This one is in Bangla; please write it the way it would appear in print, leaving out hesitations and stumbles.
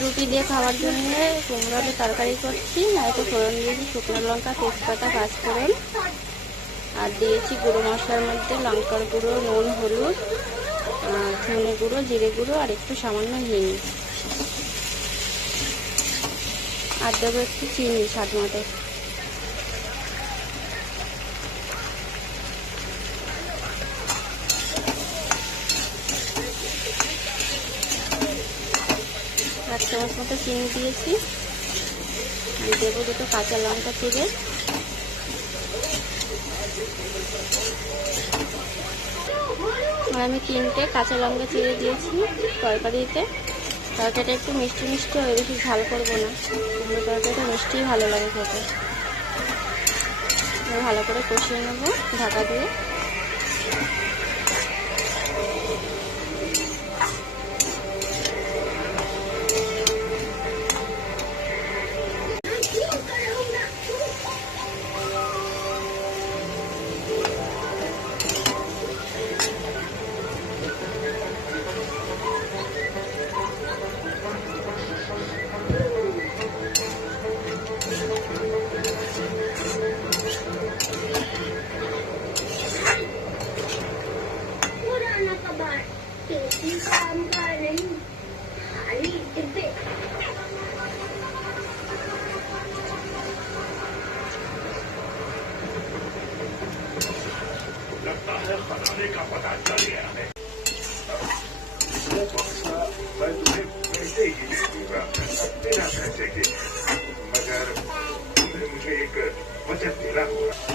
রুটি দিয়ে খাওয়ার জন্য কুমড়ো আলু তরকারি করছি। একটু ফোড়ন দিয়েছি শুকনো লঙ্কা, তেজপাতা, পাঁচফোড়ন, আর দিয়েছি গুঁড়ো মশলার মধ্যে লঙ্কার গুঁড়ো, নুন, হলুদ, ধনে গুঁড়ো, জিরে গুঁড়ো আর একটু সামান্য হিং, আর দেবো একটু চিনি স্বাদ মতো। এক চামচ মতো চিনি দিয়েছি। দেবো দুটো কাঁচা লঙ্কা চিড়ে। আমি 3টে কাঁচা লঙ্কা চিড়ে দিয়েছি তরকারিতে। তরকারিটা একটু মিষ্টি মিষ্টি হয়, বেশি ঝাল করবো না। কুমড়ো তরকারিটা মিষ্টিই ভালো লাগে খেতে। ভালো করে কষিয়ে নেবো ঢাকা দিয়ে। खजाने का पता चल गया है। वो बक्सा मैं तुम्हें पैसे ही नहीं दूंगा, बिना पैसे के, मगर तुम्हें मुझे एक वचन देना होगा।